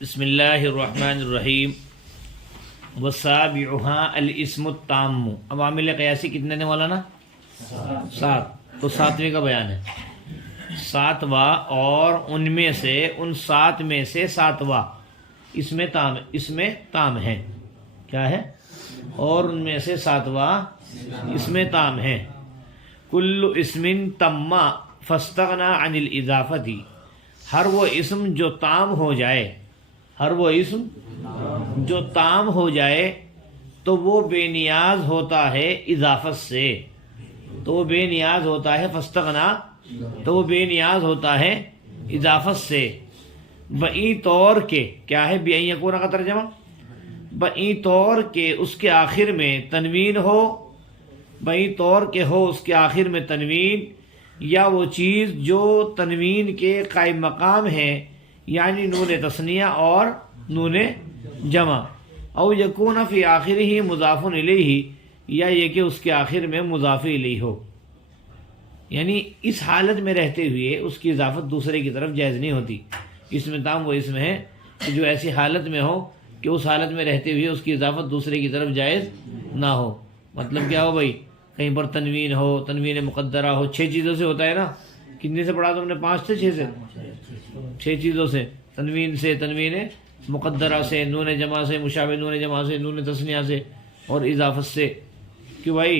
بسم اللہ الرحمن الرحیم وسابعها الاسم التام. اب عامل قیاسی کتنے نے مولانا؟ 7. تو 7ویں کا بیان ہے. 7واں اور ان میں سے ان 7 میں سے 7واں اس میں تام ہے. کیا ہے؟ اور ان میں سے 7واں اس میں تام ہے. کل اسم تم فاستغنا عن الاضافتی. ہر وہ اسم جو تام ہو جائے، ہر وہ اسم جو تام ہو جائے تو وہ بے نیاز ہوتا ہے اضافت سے. تو وہ بے نیاز ہوتا ہے فاستغنا، تو وہ بے نیاز ہوتا ہے اضافت سے. بئی طور کے کیا ہے؟ بِأَن یکون کا ترجمہ بئی طور کے اس کے آخر میں تنوین ہو، بئی طور کے ہو اس کے آخر میں تنوین، یا وہ چیز جو تنوین کے قائم مقام ہے، یعنی نون تثنیہ اور نون جمع. او یکون فی آخرہ مضاف الیہ، یا یہ کہ اس کے آخر میں مضاف الیہ ہو. یعنی اس حالت میں رہتے ہوئے اس کی اضافت دوسرے کی طرف جائز نہیں ہوتی. اس میں تام وہ اسم ہے کہ جو ایسی حالت میں ہو کہ اس حالت میں رہتے ہوئے اس کی اضافت دوسرے کی طرف جائز نہ ہو. مطلب کیا ہو بھائی؟ کہیں پر تنوین ہو، تنوین مقدرہ ہو. 6 چیزوں سے ہوتا ہے نا. کتنے سے پڑھا تم نے؟ 5 سے 6 سے 6 چیزوں سے. تنوین سے، تنوین مقدرہ سے، نون جمع سے، مشابہ نون جمع سے، نون تثنیہ سے، اور اضافت سے. کیوں بھائی؟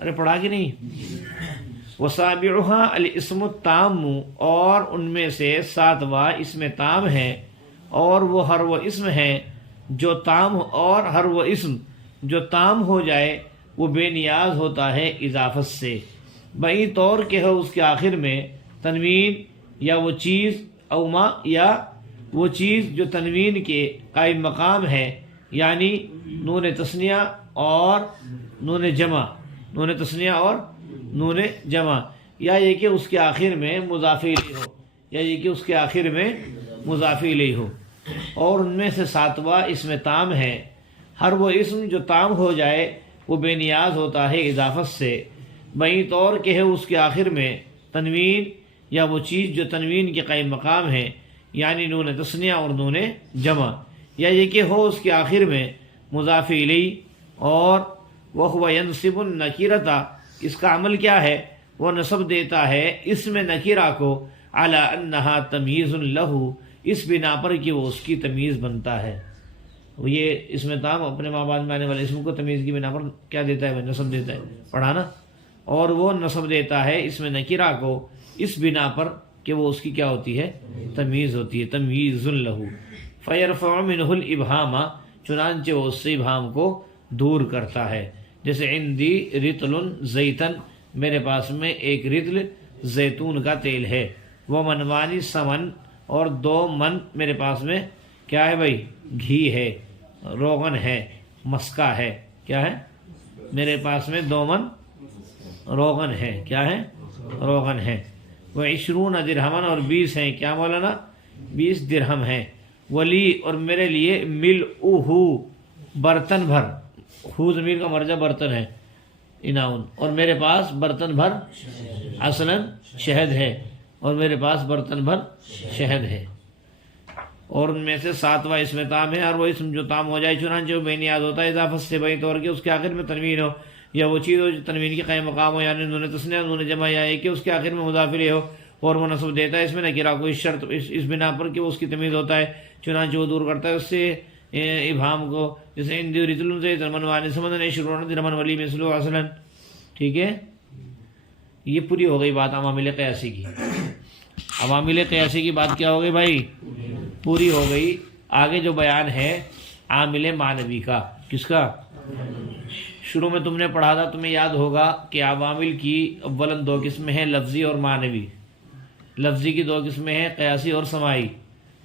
ارے پڑھا کہ نہیں؟ وسابعها الاسم التام، اور ان میں سے 7واں اسم تام ہے. اور وہ ہر وہ اسم ہے جو تام، اور ہر وہ اسم جو تام ہو جائے وہ بے نیاز ہوتا ہے اضافت سے. بئی طور کے ہو اس کے آخر میں تنوین، یا وہ چیز او ما، یا وہ چیز جو تنوین کے قائم مقام ہے، یعنی نون تثنیہ اور نون جمع، نون تثنیہ اور نون جمع، یا یہ کہ اس کے آخر میں مضاف الیہ ہو، یا یہ کہ اس کے آخر میں مضاف الیہ ہو. اور ان میں سے 7واں اسم تام ہے. ہر وہ اسم جو تام ہو جائے وہ بے نیاز ہوتا ہے اضافت سے. بئی طور کے ہے اس کے آخر میں تنوین، یا وہ چیز جو تنوین کے قائم مقام ہے، یعنی نون تثنیہ اور نون جمع، یا یہ کہ ہو اس کے آخر میں مضاف الیہ. اور وَهُوَ يَنْصِبُ النَّكِرَةَ، اس کا عمل کیا ہے؟ وہ نصب دیتا ہے اسم نکرہ کو علی انہا تمییز لہ، اس بنا پر کہ وہ اس کی تمیز بنتا ہے. یہ اسم تام اپنے ماں بعد میں آنے والے اسم کو تمیز کی بنا پر کیا دیتا ہے؟ نصب دیتا ہے. پڑھانا. اور وہ نصب دیتا ہے اسم نکرہ کو اس بنا پر کہ وہ اس کی کیا ہوتی ہے؟ تمیز ہوتی ہے. تمییز لہ. فیرفع منہ الابہام، چنانچہ وہ اس سے ابہام کو دور کرتا ہے. جیسے عندی رطل زیتن، میرے پاس میں ایک رطل زیتون کا تیل ہے. وہ منوانی سمن، اور 2 من میرے پاس میں کیا ہے بھائی؟ گھی ہے، روغن ہے، مسکہ ہے. کیا ہے؟ میرے پاس میں 2 من روغن ہے. کیا ہے؟ روغن ہے. وہ 20 درہمن، اور 20 ہیں. کیا مولانا؟ 20 درہم ہیں. ولی، اور میرے لیے ملؤہ، برتن بھر. ہو ضمیر کا مرجع برتن ہے، اناؤن. اور میرے پاس برتن بھر اصلاً شہد ہے، اور میرے پاس برتن بھر شہد ہے. اور ان میں سے 7واں اسم تام ہے. ہر وہ اسم جو تام ہو جائے چنانچہ وہ بے نیاز ہوتا ہے اضافت سے. بئی طور کے اس کے آخر میں تنوین ہو، یا وہ چیز ہو جو تنوین کے قائم مقام ہو، یعنی نون تثنیہ نون جمع، یا کہ اس کے آخر میں مضاف الیہ ہو. اور وہ نصب دیتا ہے اس میں نکرہ کو اس شرط، اس بنا پر کہ وہ اس کی تمیز ہوتا ہے، چنانچہ وہ دور کرتا ہے اس سے ابہام کو. جیسے عندی رطل زیتن منوانی سمن 20 درہمن ولی مثلہ اصلا. ٹھیک ہے؟ یہ پوری ہو گئی بات عوامل قیاسی کی. عوامل قیاسی کی بات کیا ہو گئی بھائی؟ پوری ہو گئی. آگے جو بیان ہے عامل معنوی کا. کس کا؟ شروع میں تم نے پڑھا تھا، تمہیں یاد ہوگا کہ عوامل کی اولاً 2 قسمیں ہیں، لفظی اور معنوی. لفظی کی 2 قسمیں ہیں، قیاسی اور سماعی.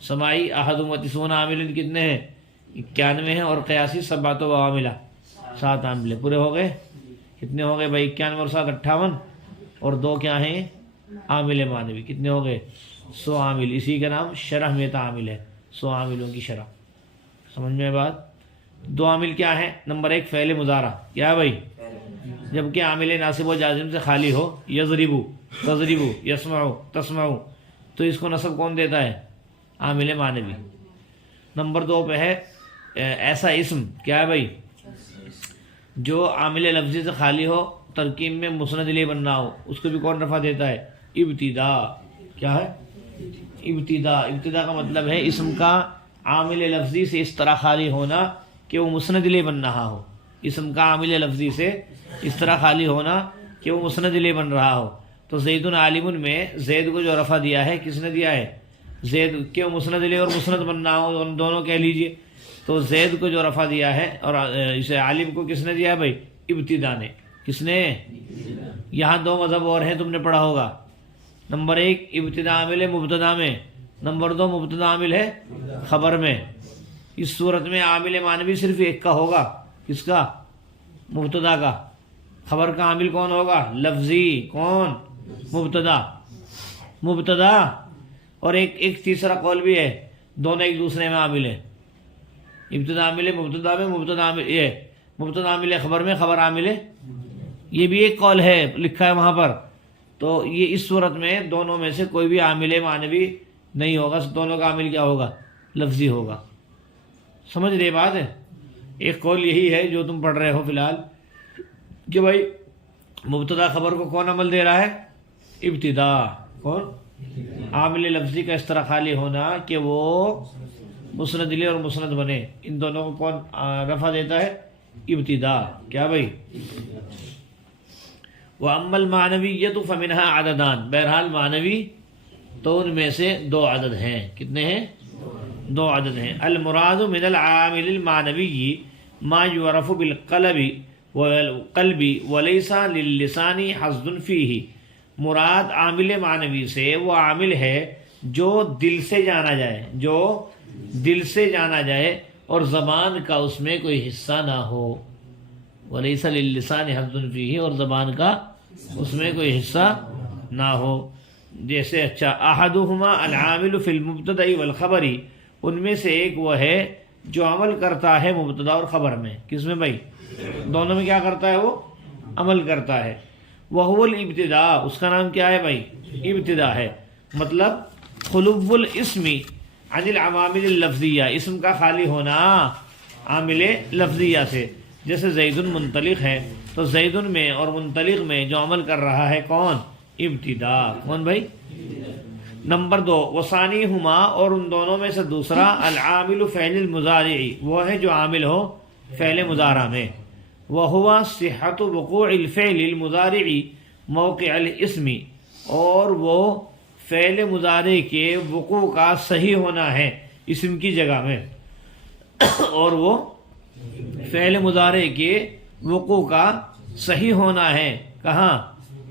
سماعی 91 عامل کتنے ہیں؟ 91 ہیں. اور قیاسی 7 عوامل، 7 عامل. پورے ہو گئے. کتنے ہو گئے بھائی؟ 91 اور 7 58. اور 2 کیا ہیں؟ عامل معنوی. کتنے ہو گئے؟ 100 عامل. اسی کا نام شرح میں عامل ہے. 100 عاملوں کی شرح. سمجھ میں بات؟ 2 عامل کیا ہیں؟ نمبر 1 فعل مضارع. کیا ہے بھائی؟ جبکہ عامل ناصب و جازم سے خالی ہو. یضربو، تضربو، یسمعو، تسمعو. تو اس کو نصب کون دیتا ہے؟ عامل معنوی۔ نمبر 2 پہ ہے ایسا اسم، کیا ہے بھائی؟ جو عامل لفظی سے خالی ہو، ترکیب میں مسند الیہ بننا ہو، اس کو بھی کون رفع دیتا ہے؟ ابتدا۔ کیا ہے؟ ابتدا۔ ابتدا کا مطلب ہے اسم کا عامل لفظی سے اس طرح خالی ہونا کہ وہ مسند الیہ بن رہا ہو۔ اسم کا عامل لفظی سے اس طرح خالی ہونا کہ وہ مسند الیہ بن رہا ہو۔ تو زید عالم میں زید کو جو رفع دیا ہے کس نے دیا ہے؟ زید کے مسند الیہ اور مسند بننا ہو، دونوں کہہ لیجئے۔ تو زید کو جو رفع دیا ہے اور اسے عالم کو کس نے دیا ہے بھائی؟ ابتدا نے۔ کس نے؟ یہاں 2 مذہب اور ہیں، تم نے پڑھا ہوگا۔ نمبر 1 ابتدا عامل ہے مبتدا میں، نمبر 2 مبتدا عامل ہے خبر میں۔ اس صورت میں عامل معنوی صرف ایک کا ہوگا، کس کا؟ مبتدا کا۔ خبر کا عامل کون ہوگا؟ لفظی۔ کون؟ مبتدا۔ مبتدا اور ایک تیسرا قول بھی ہے، دونوں ایک دوسرے میں عامل ہیں۔ ابتدا عامل ہے مبتدا میں، مبتدا عامل ہے خبر میں، خبر عامل ہے، یہ بھی ایک قول ہے لکھا ہے وہاں پر۔ تو یہ اس صورت میں دونوں میں سے کوئی بھی عامل معنوی نہیں ہوگا، دونوں کا عامل کیا ہوگا؟ لفظی ہوگا۔ سمجھ رہے بات ہے؟ ایک قول یہی ہے جو تم پڑھ رہے ہو فی الحال کہ بھائی مبتدا خبر کو کون عمل دے رہا ہے؟ ابتدا۔ کون؟ عامل لفظی کا اس طرح خالی ہونا کہ وہ مسند الیہ اور مسند بنے، ان دونوں کو کون رفع دیتا ہے؟ ابتدا۔ کیا بھائی؟ وَأَمَّا الْمَعْنَوِيَّةُ فَمِنْهَا عَدَدَانِ، بہرحال معنوی تو ان میں سے 2 عدد ہیں۔ کتنے ہیں؟ 2 عدد ہیں۔ المراد من العامل المعنوی ما يعرف بالقلب والقلب وليس للسان حظ فيه، مراد عامل معنوی سے وہ عامل ہے جو دل سے جانا جائے، جو دل سے جانا جائے اور زبان کا اس میں کوئی حصہ نہ ہو۔ وَلَيْسَ لِلِّسَانِ حَظٌّ فِيهِ، اور زبان کا اس میں کوئی حصہ نہ ہو۔ جیسے اچھا احدہما العامل فی المبتدأ والخبر، ان میں سے ایک وہ ہے جو عمل کرتا ہے مبتدا اور خبر میں۔ کس میں بھائی؟ دونوں میں کیا کرتا ہے؟ وہ عمل کرتا ہے۔ وَهُوَ الْإِبْتِدَاءُ، اس کا نام کیا ہے بھائی؟ ابتدا ہے۔ مطلب خلو الاسم عن العوامل اللفظیہ، اسم کا خالی ہونا عامل لفظیہ سے۔ جیسے زید منطلق ہے تو زید میں اور منطلق میں جو عمل کر رہا ہے کون؟ ابتدا۔ کون بھائی؟ نمبر 2 وثانیہما، اور ان دونوں میں سے دوسرا العامل فعل المضارع، وہ ہے جو عامل ہو فعل مضارع میں۔ وہو صحت وقوع الفعل المضارع موقع الاسم، اور وہ فعل مضارع کے وقوع کا صحیح ہونا ہے اسم کی جگہ میں، اور وہ فعل مضارع کے وقوع کا صحیح ہونا ہے کہاں؟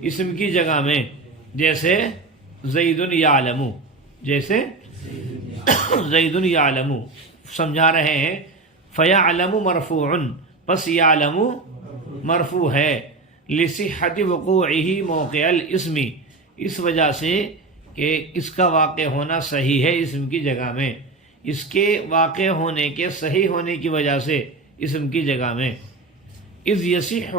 اسم کی جگہ میں۔ جیسے زید یعلم، جیسے زید یعلم سمجھا رہے ہیں۔ فیعلم مرفوع، پس یعلم مرفوع ہے، لصحت وقوعہ موقع الاسم، اس وجہ سے کہ اس کا واقع ہونا صحیح ہے اسم کی جگہ میں، اس کے واقع ہونے کے صحیح ہونے کی وجہ سے اسم کی جگہ میں۔ اذ یصح،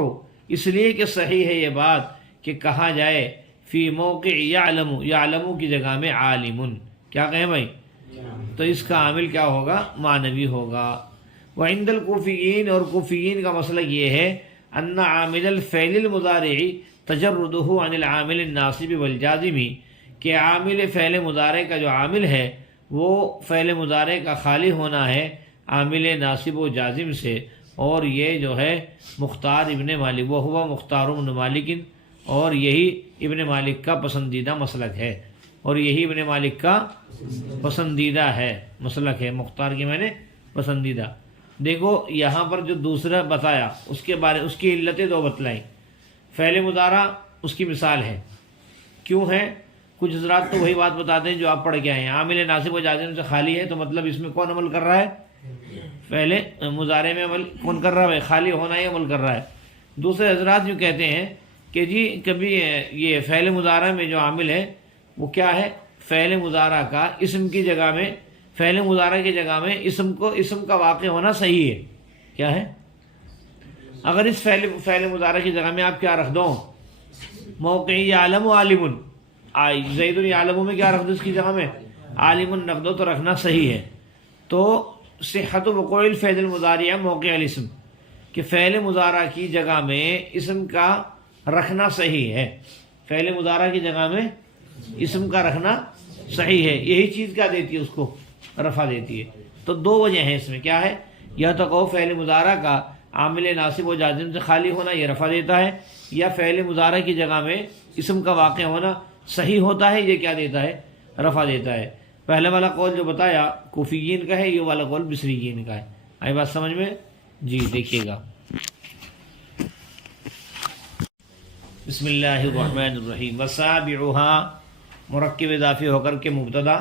اس لیے کہ صحیح ہے یہ بات کہ کہا جائے فی موقع یعلم، یعلم کی جگہ میں عالم، کیا کہیں بھائی؟ تو اس کا عامل کیا ہوگا؟ معنوی ہوگا۔ وعند الکوفیین، اور کوفیین کا مسلک یہ ہے ان عامل الفعل المضارع تجردہ عن العامل الناصب والجازم، کہ عامل فعل مضارع کا جو عامل ہے وہ فعل مضارع کا خالی ہونا ہے عامل ناصب و جازم سے، اور یہ جو ہے مختار ابن مالک، وہ ہوا مختار ابن مالک، اور یہی ابن مالک کا پسندیدہ مسلک ہے، اور یہی ابن مالک کا پسندیدہ ہے مسلک ہے، مختار کی میں نے پسندیدہ۔ دیکھو یہاں پر جو دوسرا بتایا اس کے بارے اس کی علتیں 2 بتلائیں۔ فعل مضارع اس کی مثال ہے، کیوں ہے؟ کچھ حضرات تو وہی بات بتاتے ہیں جو آپ پڑھ کے آئے ہیں، عامل ناصب و جازم سے خالی ہے تو مطلب اس میں کون عمل کر رہا ہے؟ فعل مضارع میں عمل کون کر رہا ہے؟ خالی ہونا ہی عمل کر رہا ہے۔ دوسرے حضرات جو کہتے ہیں کہ جی کبھی یہ فعل مضارع میں جو عامل ہے وہ کیا ہے؟ فعل مضارع کا اسم کی جگہ میں، فعل مضارع کی جگہ میں اسم کا واقع ہونا صحیح ہے۔ کیا ہے؟ اگر اس فعل مضارع کی جگہ میں آپ کیا رکھ دو؟ موقع یعلم عالم، زید یعلم میں کیا رکھ دو اس کی جگہ میں؟ عالم النقد تو رکھنا صحیح ہے. تو صحت وقوع الفعل المضارع موقع الاسم کہ فعل مضارع کی جگہ میں اسم کا رکھنا صحیح ہے. فعل مضارع کی جگہ میں اسم کا رکھنا صحیح ہے. یہی چیز کیا دیتی ہے اس کو رفع دیتی ہے. تو دو وجہ ہیں اس میں. کیا ہے؟ یا تو کہو فعل مضارع کا عامل ناصب و جازم سے خالی ہونا یہ رفع دیتا ہے، یا فعل مضارع کی جگہ میں اسم کا واقع ہونا صحیح ہوتا ہے، یہ کیا دیتا ہے؟ رفع دیتا ہے. پہلے والا قول جو بتایا کوفیین کا ہے، یہ والا قول بصریین کا ہے. آئی بات سمجھ میں؟ جی دیکھیے گا. بسم اللہ الرحمن الرحیم. وسابعها مرکب اضافی ہو کر کے مبتدا،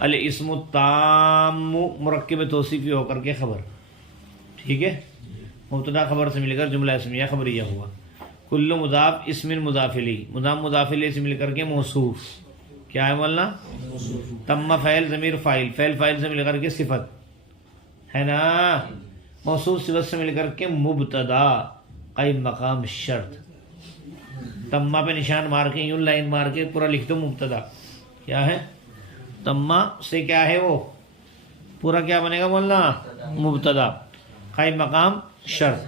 الاسم التام مرکب توصیفی ہو کر کے خبر. ٹھیک ہے، مبتدا خبر سے مل کر جملہ اسمیہ خبریہ ہوا. کل مضاف اسم مضاف الیہ، مضاف مضاف الیہ سے مل کر کے موصوف. کیا ہے مولانا؟ تم فعل ضمیر فاعل، فعل فاعل سے مل کر کے صفت ہے نا. موصوف صفت سے مل کر کے مبتدا قائم مقام شرط. تمہ پہ نشان مار کے یوں لائن مار کے پورا لکھ دو مبتدا. کیا ہے؟ تمہ سے کیا ہے وہ پورا کیا بنے گا مولانا؟ مبتدا قائم مقام شرط.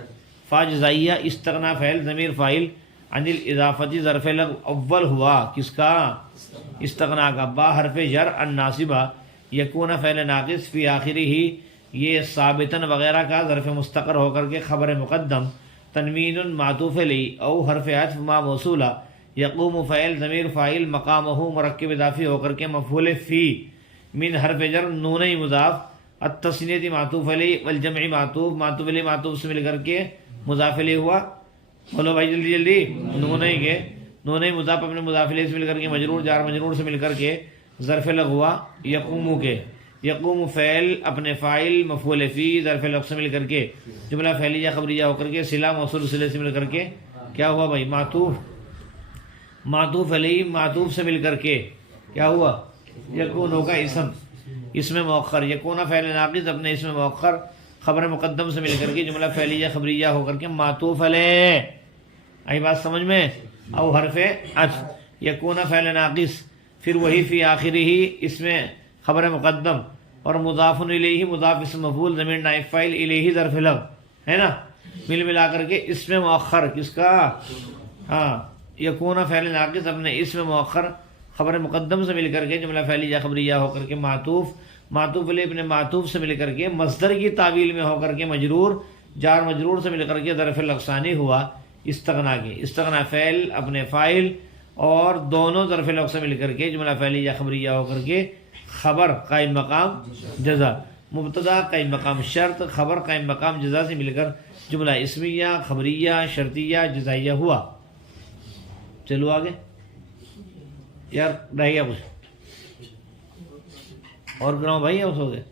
فا جزائیہ استغنا فعل ضمیر فاعل عن الاضافتی ظرف اول ہوا کس کا؟ استغنا کا. با حرف جر الناصبہ یکون فعل ناقص فی آخری ہی، یہ ثابتن وغیرہ کا ظرف مستقر ہو کر کے خبر مقدم. تنوین معطوف علیہ او حرف عطف ما موصولہ. یقوم فعل ضمیر فاعل مقامہ مرکب اضافی ہو کر کے مفعول فی من حرف جر نون مضاف. التثنیۃ معطوف علیہ والجمع معطوف، معطوف علیہ معطوف سے مل کر کے مضاف علیہ ہوا. بولو بھائی جلدی جلدی. نون کے نون مضاف اپنے مضاف علیہ سے مل کر کے مجرور جار مجرور سے مل کر کے ظرف لغو ہوا. یقوم کے یقوم فعل اپنے فاعل مفعول فی ظرف لغو سے مل کر کے جملہ فعلیہ خبریہ ہو کر کے صلہ موصول صلے سے مل کر کے کیا ہوا بھائی؟ معطوف. معطوف علیہ معطوف سے مل کر کے کیا ہوا؟ یکون ہوگا اسم مؤخر. یکون فعل ناقص اپنے اسم مؤخر خبر مقدم سے مل کر کے جملہ فعلیہ خبریہ ہو کر کے معطوف علیہ. آئی بات سمجھ میں؟ او حرف عطف. یکون فعل ناقص پھر وہی فی آخری ہی اس میں خبر مقدم اور مضاف الیہ مضاف اسم مفعول ضمیر نائب فاعل الیہ ظرف لغو ہے نا. مل ملا کر کے اسم مؤخر کس کا؟ ہاں یکون فعل ناقص اپنے اسم مؤخر خبر مقدم سے مل کر کے جملہ فعلیہ خبریہ ہو کر کے معطوف. معطوف علیہ اپنے معطوف سے مل کر کے مصدر کی تعویل میں ہو کر کے مجرور جار مجرور سے مل کر کے ظرف لغو ہوا. استغنا کے استغنا فعل اپنے فاعل اور دونوں ظرف لغو سے مل کر کے جملہ فعلیہ خبریہ ہو کر کے خبر قائم مقام جزا. مبتدا قائم مقام شرط خبر قائم مقام جزا سے مل کر جملہ اسمیہ خبریہ شرطیہ جزائیہ ہوا. چلو آگے یار رہ گیا کچھ اور کراؤں بھائی اس ہو گئے.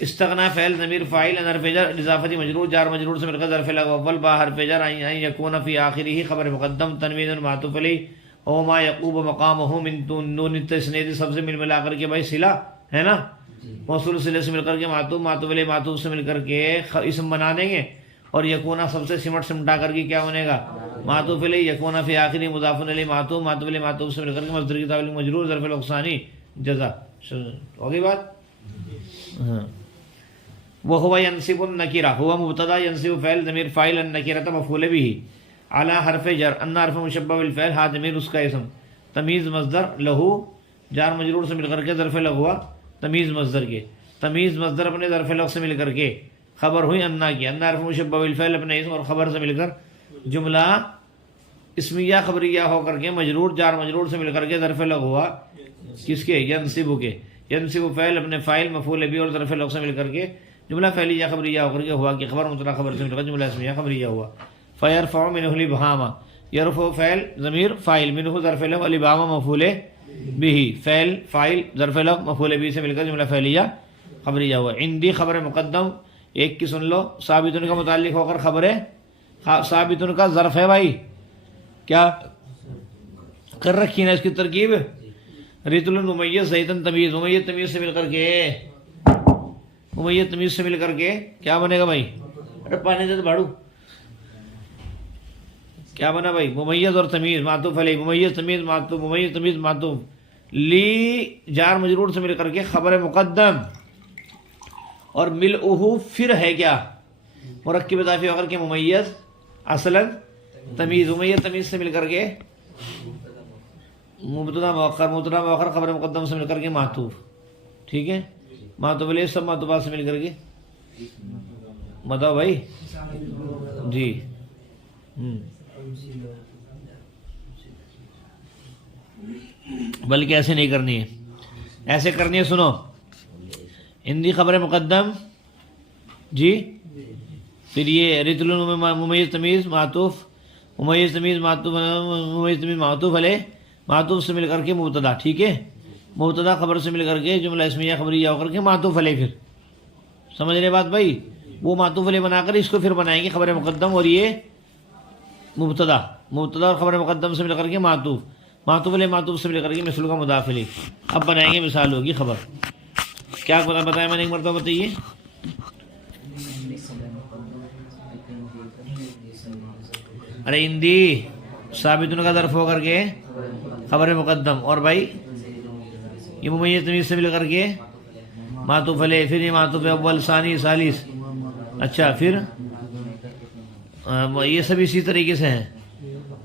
استغنا فعل ضمیر فاعل ان حرف جر اضافتی مجرور جار مجرور سے مل کر ظرف لغو اول با حرف جر ان یکون فی آخری خبر مقدم تنوین معطوف علیہ او ما یقوب مقامہ من نون التثنیۃ سب سے مل ملا کر کے بھائی صلہ ہے نا. موصول صلے سے مل کر کے معطوف معطوف علیہ معطوف سے مل کر کے اسم بنا دیں گے اور یکونا سب سے سمٹا کر کے کیا بنے گا؟ معطوف علیہ. یکونا فی آخری مضاف علیہ معطوف معطوف علیہ معطوف سے مل کر کے مصدر کی تعویل مجرور ظرف لغو جزا. ہو گئی بات؟ ہاں. وهو ينصب النكرة هو مبتدا ينصب فعل ضمیر فاعل النكرة مفعول به على حرف جر ان حرف مشبہ بالفعل ها ضمیر اس کا اسم. تمیز مصدر له جار مجرور سے مل کر کے ظرف لغو ہوا. تمیز مصدر کے تمیز مصدر اپنے ظرف لغو سے مل کر کے خبر ہوئی انا کی. ان حرف مشبہ بالفعل اپنے اسم اور خبر سے مل کر جملہ اسمیہ خبریہ ہو کر کے مجرور جار مجرور سے مل کر کے ظرف لغو ہوا کس کے؟ ینصب کے. ینصب فعل اپنے فاعل مفعول به اور ظرف لغو سے مل کر کے جملہ فعلیہ خبریہ ہو کر کے ہوا کہ خبر مبتدا خبر سے مل کر جملہ اسمیہ خبریہ ہوا. فیرفع منہ الابہام یرفع فعل ضمیر فاعل منہ ظرف لغو الابہام مفعول به فعل فاعل ظرف لغو مفعول به سے مل کر جملہ فعلیہ خبریہ ہوا. عندی خبر مقدم ایک کی سن لو ثابتن کا متعلق ہو کر خبر ہے. ثابتن کا ظرف ہے بھائی کیا کر رکھی نا اس کی ترکیب. ریتل ممیز زیتن تمیز ممیز تمیز سے مل کر کے ممیز تمیز سے مل کر کے کیا بنے گا بھائی؟ ارے پانی دے تو باڑو کیا بنا بھائی؟ ممیز اور تمیز معطوف علیہ ممیز تمیز معطوف ممیز تمیز معطوف لی جار مجرور سے مل کر کے خبر مقدم، اور ملؤہ پھر ہے کیا؟ مرکب اضافی ہو کر کے ممیز اصلاً تمیز، ممیز تمیز سے مل کر کے مبتدا مؤخر خبر مقدم سے مل کر کے معطوف، ٹھیک ہے، معطوف علیہ سب معطوفات سے مل کر کے، بتاؤ بھائی جی۔ بلکہ ایسے نہیں کرنی ہے، ایسے کرنی ہے، سنو، ہندی خبر مقدم جی، پھر یہ رتل ممیز تمیز معطوف، ممیز تمیز معطوف علیہ، معطوف سے مل کر کے مبتدا، ٹھیک ہے، مبتدا خبر سے مل کر کے جملہ اسمیہ خبریہ ہو کر کے معطوف علیہ، پھر سمجھ رہے بات بھائی؟ وہ معطوف علیہ بنا کر اس کو پھر بنائیں گے خبر مقدم، اور یہ مبتدا اور خبر مقدم سے مل کر کے معطوف علیہ معطوف سے مل کر کے مثل کا مضاف الیہ۔ اب بنائیں گے مثال ہوگی خبر، کیا بتایا میں نے ایک مرتبہ، بتائیے۔ ارے ہندی ثابتن کا ظرف ہو کر کے خبر مقدم، اور بھائی یہ ممیز تمیز سے مل کر کے معطوف علیہ، پھر یہ معطوف اول ثانی ثالث، اچھا، پھر یہ سب اسی طریقے سے ہیں،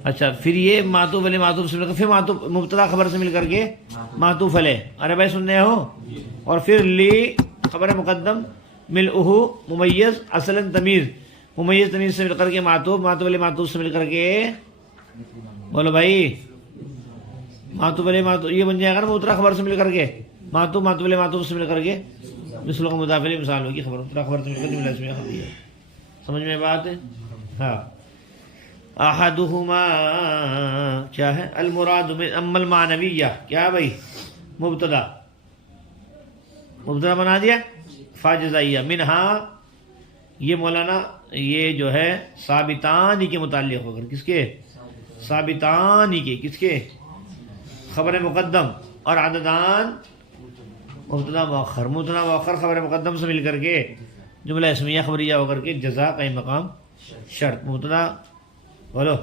اچھا، پھر یہ معطوف علیہ معطوف سے مل کر، پھر معطوف مبتدا خبر سے مل کر کے معطوف علیہ، ارے بھائی سن رہے ہو، اور پھر لی خبر مقدم ملؤہ ممیز اصلاً تمیز، ممیز تمیز سے مل کر کے معطوف علیہ معطوف سے مل کر کے، بولو بھائی، معطوف علیہ معطوف، یہ بن جائے گا نا مبتدا خبر سے مل کر کے معطوف علیہ معطوف سے مل کر کے مثل کا مضاف الیہ، مثال ہوگی خبر مبتدا خبر سے مل کر جملہ اسمیہ خبریہ، سمجھ میں بات ہے؟ ہاں، احدہما کیا ہے؟ المراد من اما المعنویہ، کیا بھائی؟ مبتدا بنا دیا، فاجزائیہ منہا، یہ مولانا یہ جو ہے ثابتانی کے متعلق ہو کر، کس کے؟ ثابتانی کے، کس کے؟ خبر مقدم، اور عددان مبتدا مؤخر خبر مقدم سے مل کر کے جملہ اسمیہ خبریہ ہو کر کے جزا قائم مقام شرط، مبتدا بولو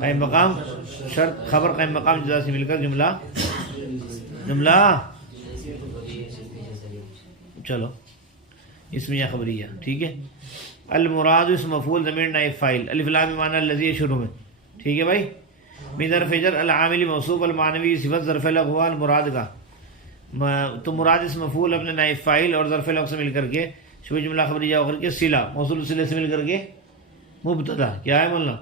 قائم مقام شرط، خبر قائم مقام جزا سے مل کر جملہ چلو اسمیہ خبریہ، ٹھیک ہے۔ المراد اسم مفعول ضمیر نائب فاعل، الف لام معنی الذی شروع میں، ٹھیک ہے بھائی، من ظرف جر العامل موصوف المعنوی صفت ظرف لغو المراد کا، تو مراد اسم مفعول اپنے نائب فاعل اور ظرف لغو سے مل کر کے شبہ جملہ خبریہ ہو کر کے صلہ موصول صلے سے مل کر کے مبتدا، کیا ہے مولانا؟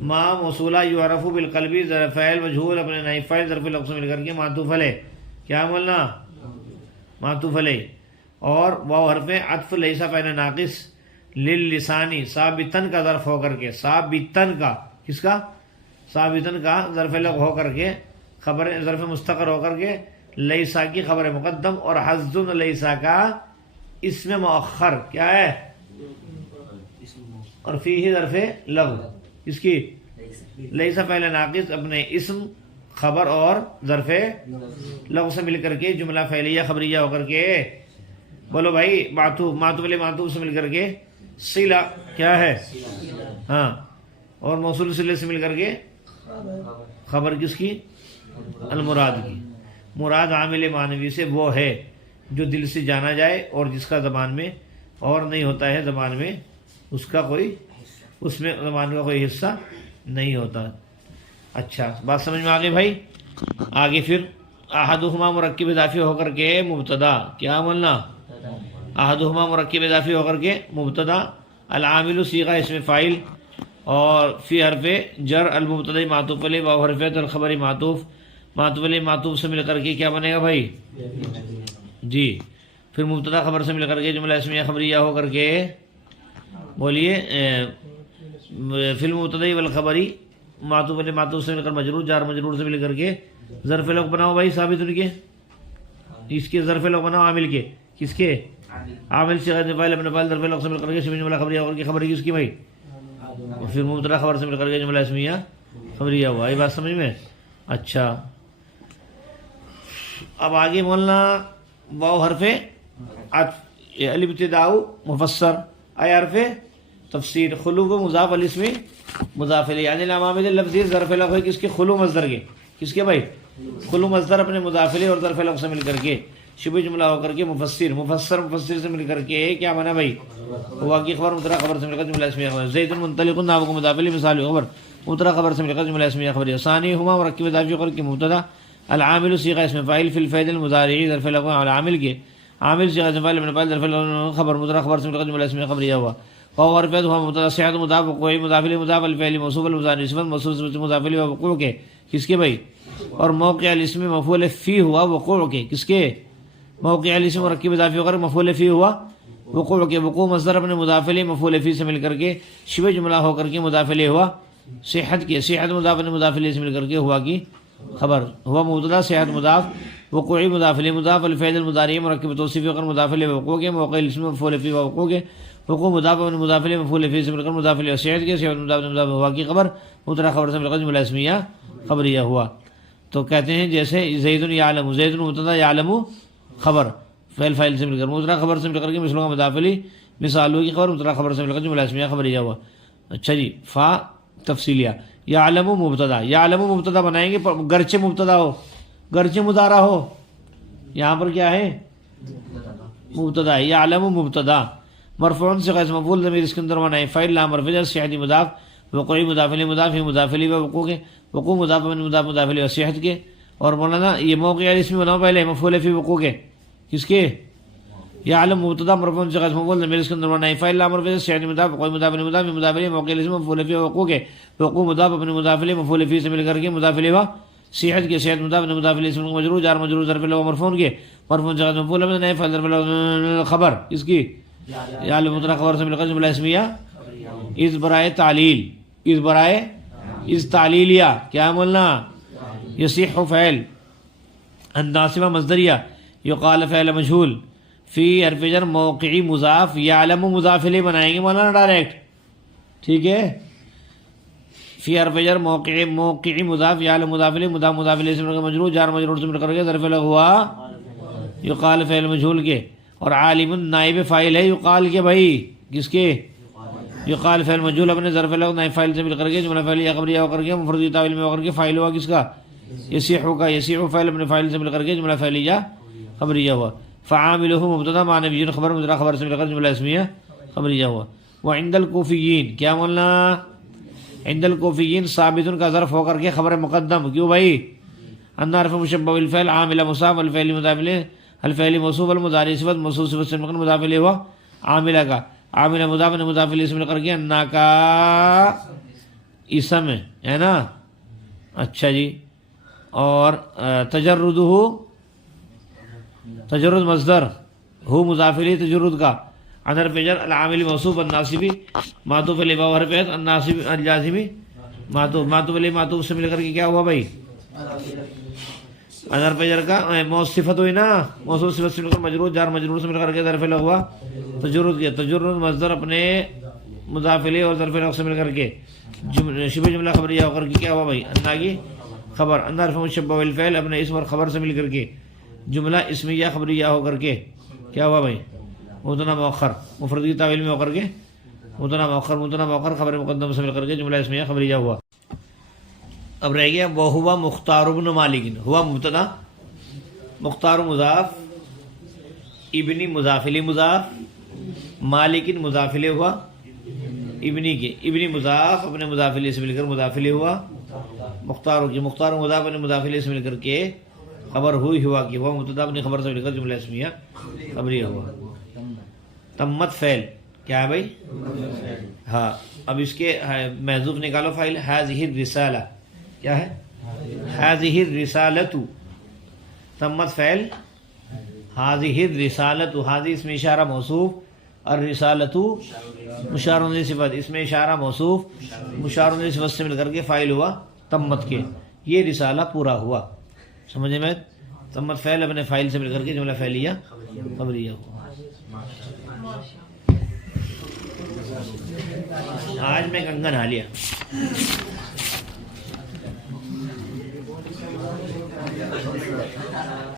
ما موصولہ یعرف بالقلبی ظرف فاعل مجہول اپنے نائب فاعل ظرف لغو سے مل کر کے معطوف علیہ، کیا ہے مولانا؟ معطوف علیہ، اور واو حرف عطف لیسا فعل ناقص للسانی ثابتن کا ظرف ہو کر کے، ثابتن کا، کس کا؟ ثابتن کا ظرف لغو ہو کر کے خبر ظرف مستقر ہو کر کے لیسا کی خبر مقدم، اور حذف لیسا کا اسم مؤخر، کیا ہے؟ اور فیہ ظرف لغو، اس کی لیسا فعل ناقص اپنے اسم خبر اور ظرف لغو سے مل کر کے جملہ فعلیہ خبریہ ہو کر کے، بولو بھائی، معطوف علیہ معطوف سے مل کر کے صلہ، کیا ہے؟ ہاں، اور موصول صلے سے مل کر کے خبر کس کی؟ المراد کی۔ مراد عامل معنوی سے وہ ہے جو دل سے جانا جائے اور جس کا زبان میں اور نہیں ہوتا ہے، زبان میں اس میں زبان کا کوئی حصہ نہیں ہوتا۔ اچھا، بات سمجھ میں آگے بھائی؟ آگے پھر احدہما مرکب اضافی ہو کر کے مبتدا، کیا بولنا؟ احدہما مرکب اضافی ہو کر کے مبتدا، العامل صیغہ اسم فاعل، اور فی حرف جر المبتدا معطوف علیہ واو حرف الخبر معطوف علیہ معطوف سے مل کر کے کیا بنے گا بھائی؟ جی، پھر مبتدا خبر سے مل کر کے جملہ اسمیہ خبریہ ہو کر کے، بولیے، فی المبتدا والخبری معطوف علیہ معطوف سے مل کر مجرور، جار مجرور سے مل کر کے ظرف لغو بناؤ بھائی، ثابت ان کے، اس کے ظرف لغو بناؤ، عامل کے، کس کے؟ عامل سے غیر فاعل اپنے فاعل ظرف لغو سے مل کر کے شبہ جملہ خبریہ ہو کر کے، خبر کس کی بھائی؟ اور پھر مبتدا خبر سے مل کر کے جملہ اسمیہ خبریہ ہوا، یہ بات سمجھ میں؟ اچھا، اب آگے بولنا، واو حرف عطف، الابتداء مفسر، اے حرف تفسیر، خلو کو مضاف الاسم مضاف الیہ، یعنی العوامل اللفظی ظرف لغو ہے کس کے؟ خلو مصدر کے، کس کے بھائی؟ کل مصدر اپنے مضافلی اور ظرف لفظ سے مل کر کے شبہ جملہ ہو کر کے مفسر مفسر سے مل کر کے کیا بنا بھائی ہوا کی خبر مبتدا خبر سے مل کر جملہ اسمیہ خبر زید منطلق نحو کو مضافلی مثال خبر مبتدا خبر سے مل کر جملہ اسمیہ خبر ثانی ہما مرکب اضافی ہو کر کے مبتدا العامل صيغہ اسم فاعل فی الفعل المضارع ظرف لفظ العامل کے عامل صيغہ اسم فاعل ابن فاعل ظرف خبر مبتدا خبر سے مل کر جملہ اسمیہ خبریہ ہوا وهو عرفت هو مبتدا صيغہ مضاف وقوع مضاف الیہ مضاف الفعل موصوف المضارع صفت موصوف مضاف الیہ وقوع کے کس کے بھائی اور موقع الاسم مفعول فی ہوا وقوع کے کس کے موقع الاسم مرکب اضافی ہو کر مفعول فی ہوا وقوع کے وقوع مصدر اپنے مضاف الیہ مفعول فی سے مل کر کے شبہ جملہ ہو کر کے مضاف الیہ ہوا صحت کے صحت مضاف الیہ مضاف الیہ سے مل کر کے ہوا کی خبر ہوا مبتدا صحت مضاف وقوع مضاف الیہ مضاف الفعل المضارع مرکب توصیفی ہو کر مضاف الیہ وقوع کے موقع الاسم مفعول فی وقوع کے وقوع مضاف الیہ مضاف الیہ مفعول فی سے مل کر مضاف الیہ صحت کے صحت مضاف ہوا کی خبر مبتدا خبر سے مل کر جملہ اسمیہ خبریہ ہوا. تو کہتے ہیں جیسے زید یعلم زید مبتدا یعلم خبر فعل فاعل سے مل کر مبتدا خبر سے مل کر کے مثل کا مضاف الیہ مثالوں کی خبر مبتدا خبر سے مل کر جملہ اسمیہ خبریہ ہوا. اچھا جی فا تفصیلیہ یعلم مبتدا یعلم مبتدا بنائیں گے گرچہ مبتدا ہو گرچہ مضارع ہو یہاں پر کیا ہے مبتدا یعلم مبتدا مرفوع صيغہ اسم مفعول ضمیر اس کے اندر بنائیں فاعل لام مرفوع صحت مضاف وقوع مضاف الیہ مضاف مضاف الیہ وقوع کے وقوع مضاف مضاف الیہ صحت کے اور مولانا یہ موقع اس میں بناؤ پہلے مفعول فی وقوع کے کس کے یعلم مبتدا مرفوع صيغہ اسم مفعول ضمیر اس کے اندر بنائیں فاعل لام مرفوع صحت مضاف وقوع مضاف مضاف الیہ موقع الاسم مفعول فی وقوع کے وقوع مضاف مضاف الیہ مفعول فی سے مل کر کے مضاف الیہ صحت کے صحت مضاف الیہ اسم مجرور جار مجرور ظرف له مرفوع کے مرفوع صيغہ اسم مفعول نہیں فاعل ظرف له خبر اس کی یعلم مبتدا خبر سے مل کر جملہ اسمیہ اس برائے تعلیل اس برائے اس تعلیلیہ کیا مولنا یصح فعل الناصبہ مصدریہ یقال فعل مجہول فی حرف جر موقعی مضاف یعلم مضاف الیہ بنائیں گے مولانا ڈائریکٹ ٹھیک ہے فی حرف جر موقعی مضاف یعلم مضاف الیہ مضاف الیہ سے مل کر مجرور جار مجرور سے مل کر کے ظرف له ہوا یقال فعل مجہول کے اور عالم نائب فاعل ہے یقال کے بھائی کس کے یقال فعل مجہول اپنے ظرف له نائب فاعل سے مل کر کے جملہ فعلیہ خبریہ ہو کر کے مفردی تعویل میں ہو کر کے فاعل ہوا کس کا یصح کا یصح فعل اپنے فاعل سے مل کر کے جملہ فعلیہ خبریہ ہوا فعاملہ مبتدا معنوی خبر مبتدا خبر سے مل کر جملہ اسمیہ خبریہ ہوا. وعند الکوفیین کیا مولنا عند الکوفیین ثابت کا ظرف ہو کر کے خبر مقدم کیوں بھائی ان حرف مشبہ بالفعل عامل مصاف الفعل مضاف الیہ الفعل موصوف المضارع صفت موصوف صفت سے مل کر مضاف الیہ ہوا عاملہ کا عامل مضاف مضاف الیہ سے مل کر کے انا کا اسم ہے نا. اچھا جی اور تجرد مصدر ہو مضاف الیہ تجرد کا ان حرف جر العامل موصوف الناصبی معطوف الیہ و حرف الناصب الجازمی معطوف الیہ معطوف سے مل کر کے کیا ہوا بھائی ان حرف جر کا صفت ہوئی نا موصوف صفت سے مل کر مجرور جار مجرور سے مل کر کے ظرف له ہوا تجرد کے تجرد مصدر اپنے مضاف الیہ اور ظرف له سے مل کر کے شبہ جملہ خبریہ ہو کر کے کیا ہوا بھائی انا کی خبر ان حرف مشبہ بالفعل اپنے اسم اور خبر سے مل کر کے جملہ اسمیہ خبریہ ہو کر کے کیا ہوا بھائی مبتدا مؤخر مفرد کی تعویل میں ہو کر کے مبتدا مؤخر خبر مقدم سے مل کر کے جملہ اسمیہ خبریہ ہوا. اب رہ گیا وہو مختار بن مالک ہوا مبتدا مختار مضاف ابنی مضاف الیہ مضاف مالک مضاف الیہ ہوا ابنی کے ابنی مضاف اپنے مضاف الیہ سے مل کر مضاف الیہ ہوا مختار کی مختار مضاف اپنے مضاف الیہ سے مل کر کے خبر ہوئی ہوا کہ وہ مبتدا اپنی خبر سے مل کر جملہ اسمیہ خبریہ ہوا. تمت فعل کیا ہے بھائی ہاں اب اس کے محذوف نکالو فاعل هذه الرسالہ کیا ہے هذه الرسالۃ تمت فعل هذه الرسالۃ هذه اس میں اشارہ موصوف الرسالۃ مشار الیہ صفت اس میں اشارہ موصوف مشار الیہ صفت سے مل کر کے فاعل ہوا تمت کے یہ رسالہ پورا ہوا. سمجھے میں تمت فعل اپنے فاعل سے مل کر کے جملہ فعلیہ خبریہ ہوا. آج میں گنگا نہا لیا.